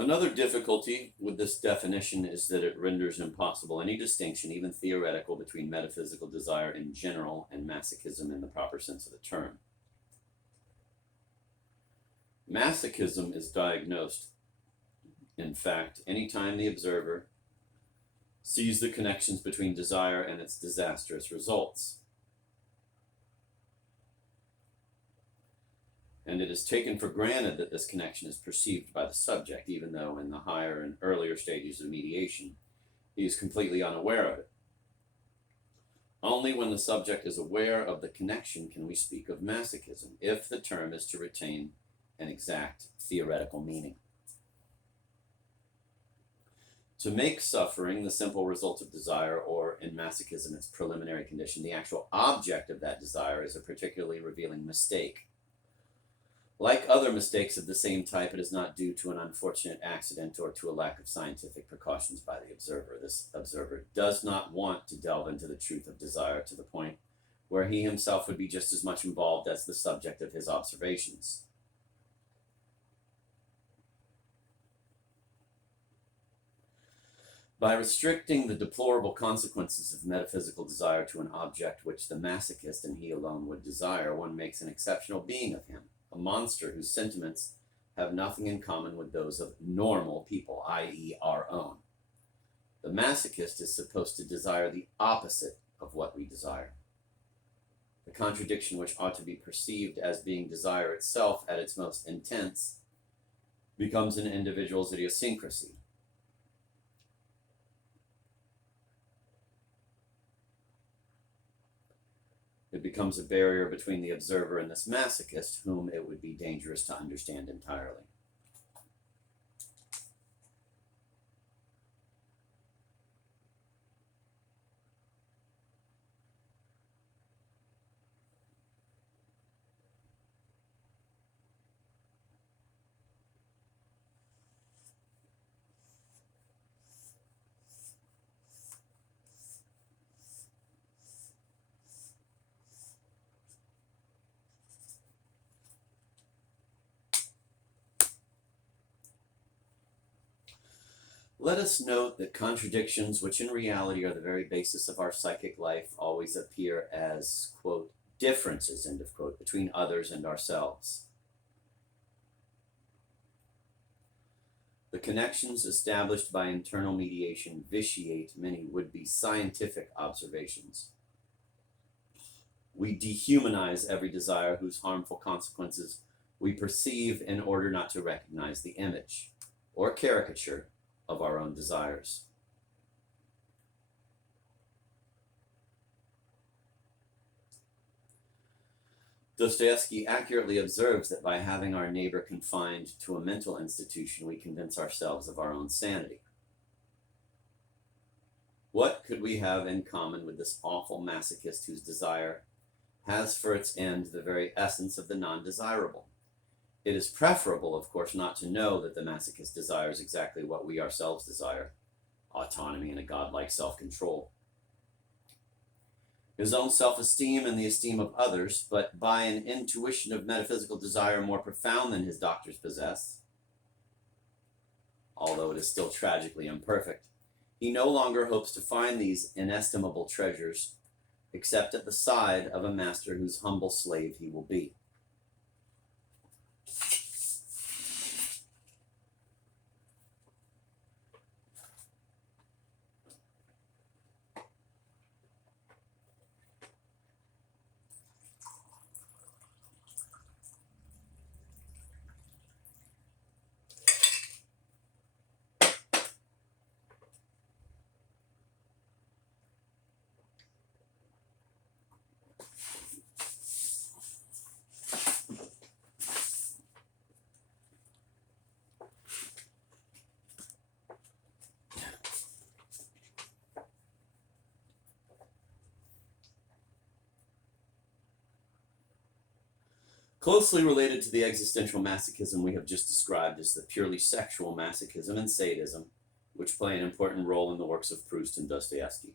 Another difficulty with this definition is that it renders impossible any distinction, even theoretical, between metaphysical desire in general and masochism in the proper sense of the term. Masochism is diagnosed, in fact, anytime the observer sees the connections between desire and its disastrous results. And it is taken for granted that this connection is perceived by the subject, even though in the higher and earlier stages of mediation, he is completely unaware of it. Only when the subject is aware of the connection can we speak of masochism, if the term is to retain an exact theoretical meaning. To make suffering the simple result of desire, or in masochism its preliminary condition, the actual object of that desire, is a particularly revealing mistake. Like other mistakes of the same type, it is not due to an unfortunate accident or to a lack of scientific precautions by the observer. This observer does not want to delve into the truth of desire to the point where he himself would be just as much involved as the subject of his observations. By restricting the deplorable consequences of metaphysical desire to an object which the masochist and he alone would desire, one makes an exceptional being of him, a monster whose sentiments have nothing in common with those of normal people, i.e. our own. The masochist is supposed to desire the opposite of what we desire. The contradiction which ought to be perceived as being desire itself at its most intense becomes an individual's idiosyncrasy. It becomes a barrier between the observer and this masochist, whom it would be dangerous to understand entirely. Let us note that contradictions, which in reality are the very basis of our psychic life, always appear as, quote, differences, end of quote, between others and ourselves. The connections established by internal mediation vitiate many would-be scientific observations. We dehumanize every desire whose harmful consequences we perceive in order not to recognize the image or caricature of our own desires. Dostoevsky accurately observes that by having our neighbor confined to a mental institution, we convince ourselves of our own sanity. What could we have in common with this awful masochist whose desire has for its end the very essence of the non-desirable? It is preferable, of course, not to know that the masochist desires exactly what we ourselves desire: autonomy and a godlike self-control, his own self-esteem and the esteem of others, but by an intuition of metaphysical desire more profound than his doctors possess, although it is still tragically imperfect, he no longer hopes to find these inestimable treasures except at the side of a master whose humble slave he will be. Closely related to the existential masochism we have just described is the purely sexual masochism and sadism, which play an important role in the works of Proust and Dostoevsky.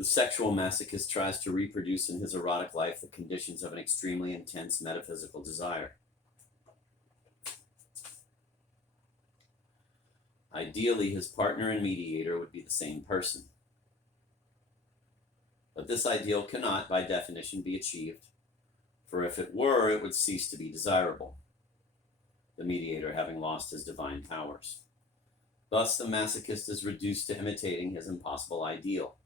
The sexual masochist tries to reproduce in his erotic life the conditions of an extremely intense metaphysical desire. Ideally, his partner and mediator would be the same person. But this ideal cannot, by definition, be achieved, for if it were, it would cease to be desirable, the mediator having lost his divine powers. Thus, the masochist is reduced to imitating his impossible ideal.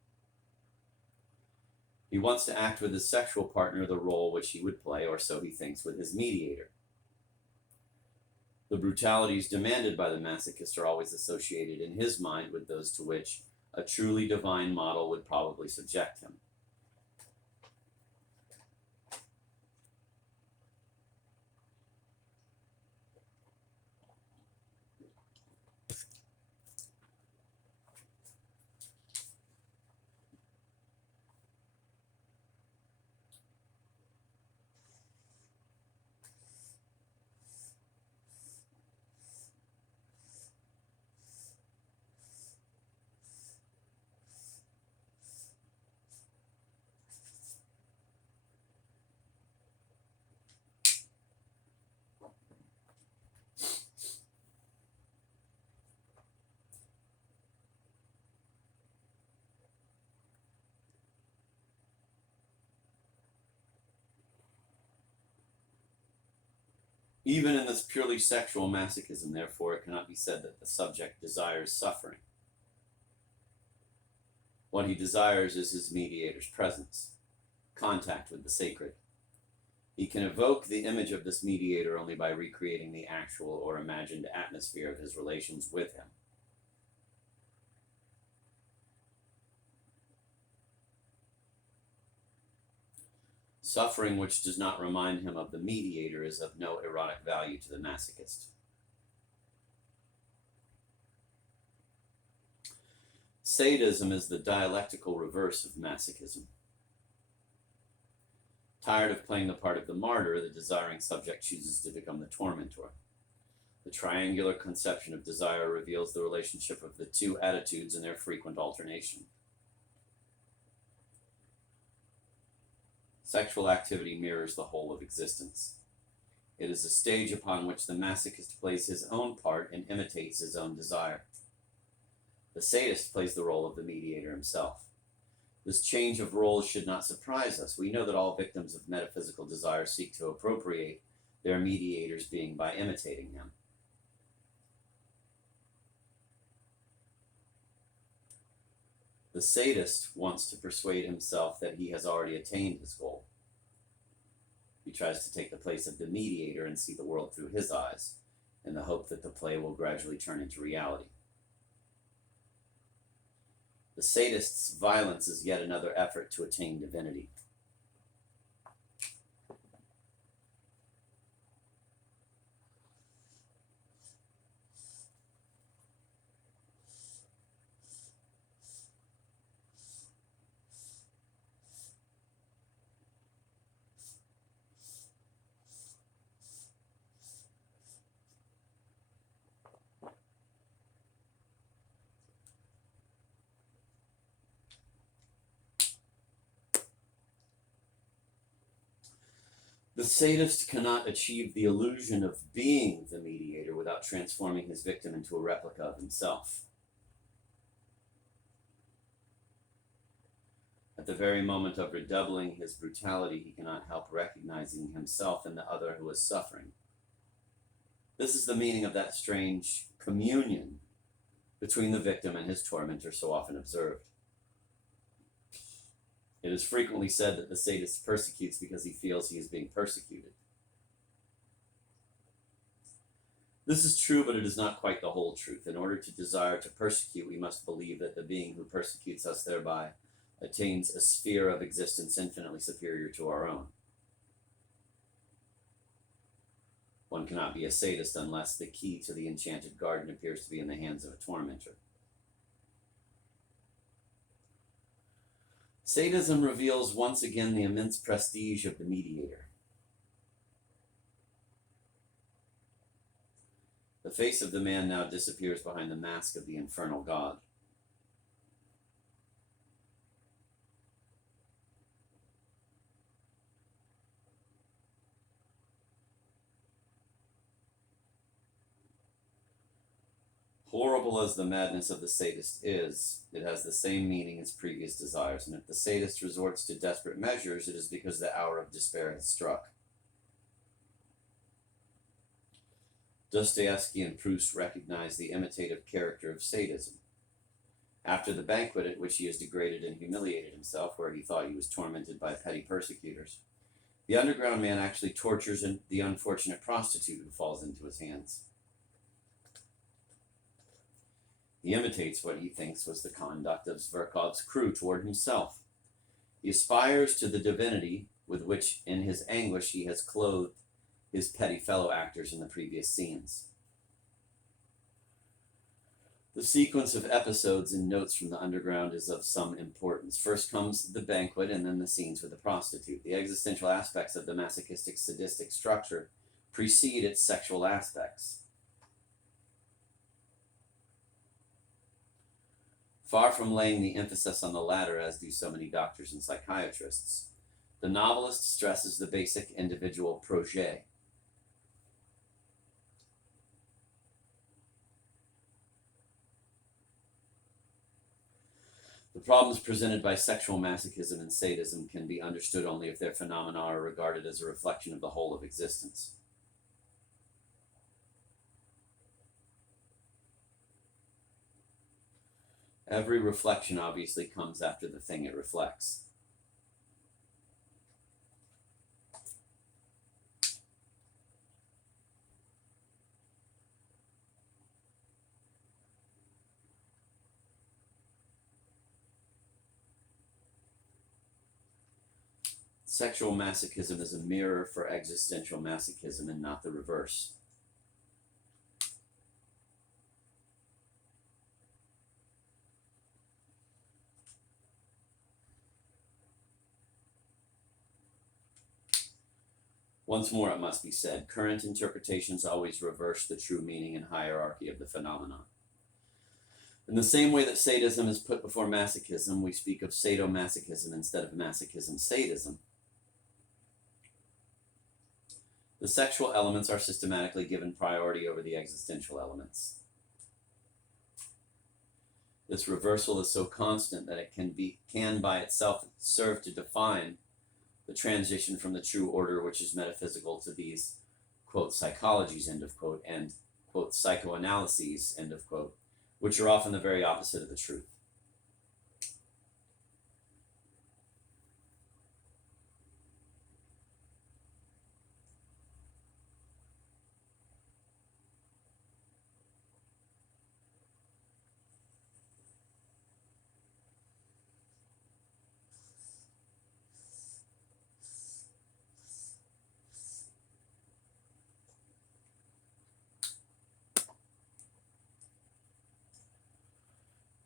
He wants to act with his sexual partner the role which he would play, or so he thinks, with his mediator. The brutalities demanded by the masochist are always associated in his mind with those to which a truly divine model would probably subject him. Even in this purely sexual masochism, therefore, it cannot be said that the subject desires suffering. What he desires is his mediator's presence, contact with the sacred. He can evoke the image of this mediator only by recreating the actual or imagined atmosphere of his relations with him. Suffering which does not remind him of the mediator is of no erotic value to the masochist. Sadism is the dialectical reverse of masochism. Tired of playing the part of the martyr, the desiring subject chooses to become the tormentor. The triangular conception of desire reveals the relationship of the two attitudes and their frequent alternation. Sexual activity mirrors the whole of existence. It is a stage upon which the masochist plays his own part and imitates his own desire. The sadist plays the role of the mediator himself. This change of roles should not surprise us. We know that all victims of metaphysical desire seek to appropriate their mediator's being by imitating him. The sadist wants to persuade himself that he has already attained his goal. He tries to take the place of the mediator and see the world through his eyes, in the hope that the play will gradually turn into reality. The sadist's violence is yet another effort to attain divinity. The sadist cannot achieve the illusion of being the mediator without transforming his victim into a replica of himself. At the very moment of redoubling his brutality, he cannot help recognizing himself in the other who is suffering. This is the meaning of that strange communion between the victim and his tormentor so often observed. It is frequently said that the sadist persecutes because he feels he is being persecuted. This is true, but it is not quite the whole truth. In order to desire to persecute, we must believe that the being who persecutes us thereby attains a sphere of existence infinitely superior to our own. One cannot be a sadist unless the key to the enchanted garden appears to be in the hands of a tormentor. Sadism reveals once again the immense prestige of the mediator. The face of the man now disappears behind the mask of the infernal god. Deplorable as the madness of the sadist is, it has the same meaning as previous desires, and if the sadist resorts to desperate measures, it is because the hour of despair has struck. Dostoevsky and Proust recognize the imitative character of sadism. After the banquet at which he has degraded and humiliated himself, where he thought he was tormented by petty persecutors, the underground man actually tortures the unfortunate prostitute who falls into his hands. He imitates what he thinks was the conduct of Zverkov's crew toward himself. He aspires to the divinity with which, in his anguish, he has clothed his petty fellow actors in the previous scenes. The sequence of episodes and notes from the underground is of some importance. First comes the banquet and then the scenes with the prostitute. The existential aspects of the masochistic sadistic structure precede its sexual aspects. Far from laying the emphasis on the latter, as do so many doctors and psychiatrists, the novelist stresses the basic individual projet. The problems presented by sexual masochism and sadism can be understood only if their phenomena are regarded as a reflection of the whole of existence. Every reflection obviously comes after the thing it reflects. Sexual masochism is a mirror for existential masochism and not the reverse. Once more, it must be said, current interpretations always reverse the true meaning and hierarchy of the phenomenon. In the same way that sadism is put before masochism, we speak of sadomasochism instead of masochism-sadism. The sexual elements are systematically given priority over the existential elements. This reversal is so constant that it can by itself serve to define the transition from the true order which is metaphysical to these, quote, psychologies, end of quote, and, quote, psychoanalyses, end of quote, which are often the very opposite of the truth.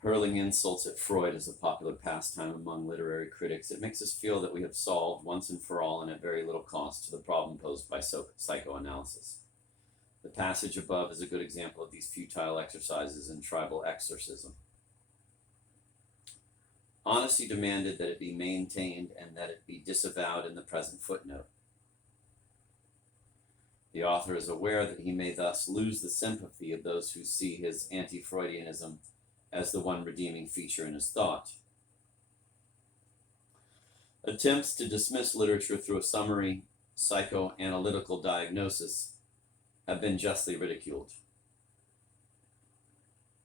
Hurling insults at Freud is a popular pastime among literary critics. It makes us feel that we have solved, once and for all and at very little cost, to the problem posed by psychoanalysis. The passage above is a good example of these futile exercises in tribal exorcism. Honesty demanded that it be maintained and that it be disavowed in the present footnote. The author is aware that he may thus lose the sympathy of those who see his anti-Freudianism as the one redeeming feature in his thought. Attempts to dismiss literature through a summary psychoanalytical diagnosis have been justly ridiculed.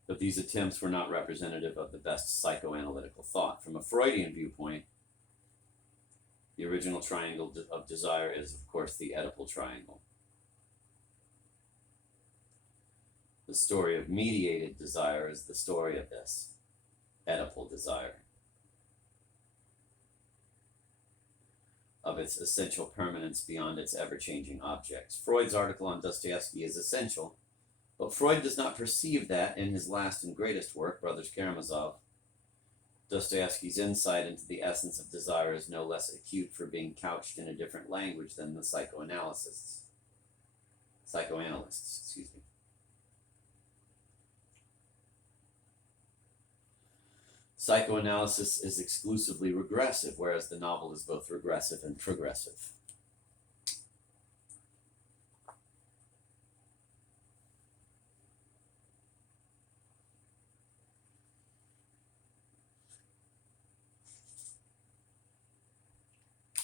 But these attempts were not representative of the best psychoanalytical thought. From a Freudian viewpoint, the original triangle of desire is, of course, the Oedipal triangle. The story of mediated desire is the story of this Oedipal desire, of its essential permanence beyond its ever-changing objects. Freud's article on Dostoevsky is essential, but Freud does not perceive that in his last and greatest work, Brothers Karamazov. Dostoevsky's insight into the essence of desire is no less acute for being couched in a different language than the psychoanalysts. Psychoanalysis is exclusively regressive, whereas the novel is both regressive and progressive.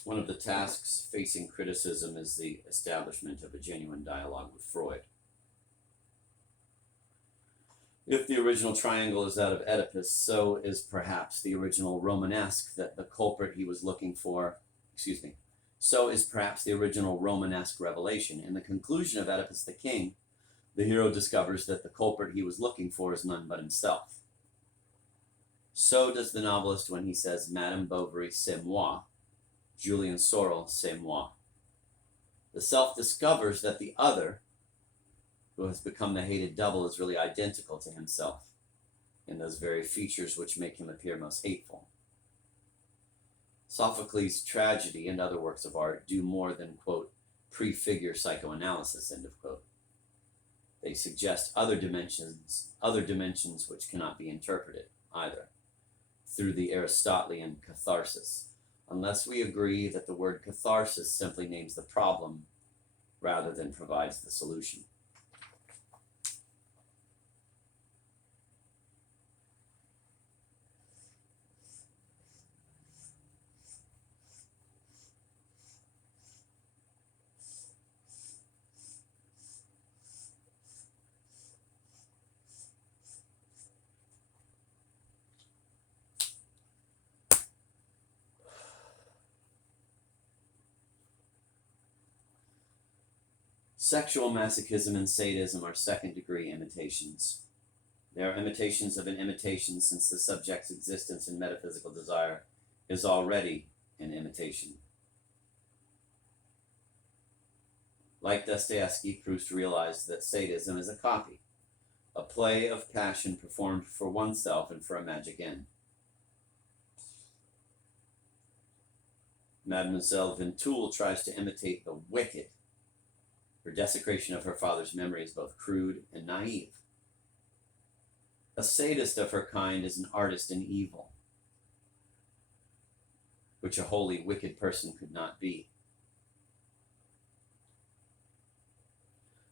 One of the tasks facing criticism is the establishment of a genuine dialogue with Freud. If the original triangle is that of Oedipus, so is perhaps the original Romanesque that the culprit he was looking for, so is perhaps the original Romanesque revelation. In the conclusion of Oedipus the King, the hero discovers that the culprit he was looking for is none but himself. So does the novelist when he says, Madame Bovary, c'est moi, Julian Sorel, c'est moi. The self discovers that the other, who has become the hated double, is really identical to himself in those very features which make him appear most hateful. Sophocles' tragedy and other works of art do more than, quote, prefigure psychoanalysis, end of quote. They suggest other dimensions which cannot be interpreted either through the Aristotelian catharsis, unless we agree that the word catharsis simply names the problem rather than provides the solution. Sexual masochism and sadism are second-degree imitations. They are imitations of an imitation, since the subject's existence in metaphysical desire is already an imitation. Like Dostoevsky, Proust realized that sadism is a copy, a play of passion performed for oneself and for a magic end. Mademoiselle Ventoule tries to imitate the wicked. Her desecration of her father's memory is both crude and naive. A sadist of her kind is an artist in evil, which a wholly wicked person could not be.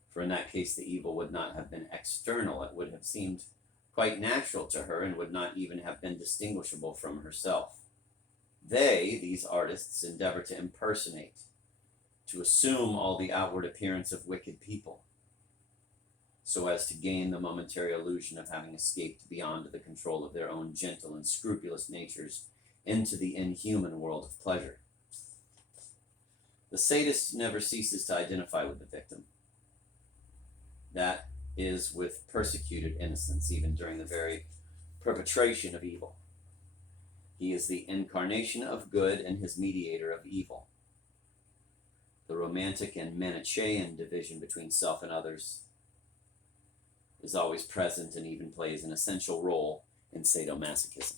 For in that case, the evil would not have been external. It would have seemed quite natural to her and would not even have been distinguishable from herself. They, these artists, endeavor to impersonate, to assume all the outward appearance of wicked people, so as to gain the momentary illusion of having escaped beyond the control of their own gentle and scrupulous natures into the inhuman world of pleasure. The sadist never ceases to identify with the victim. That is, with persecuted innocence, even during the very perpetration of evil. He is the incarnation of good and his mediator of evil. The romantic and Manichaean division between self and others is always present and even plays an essential role in sadomasochism.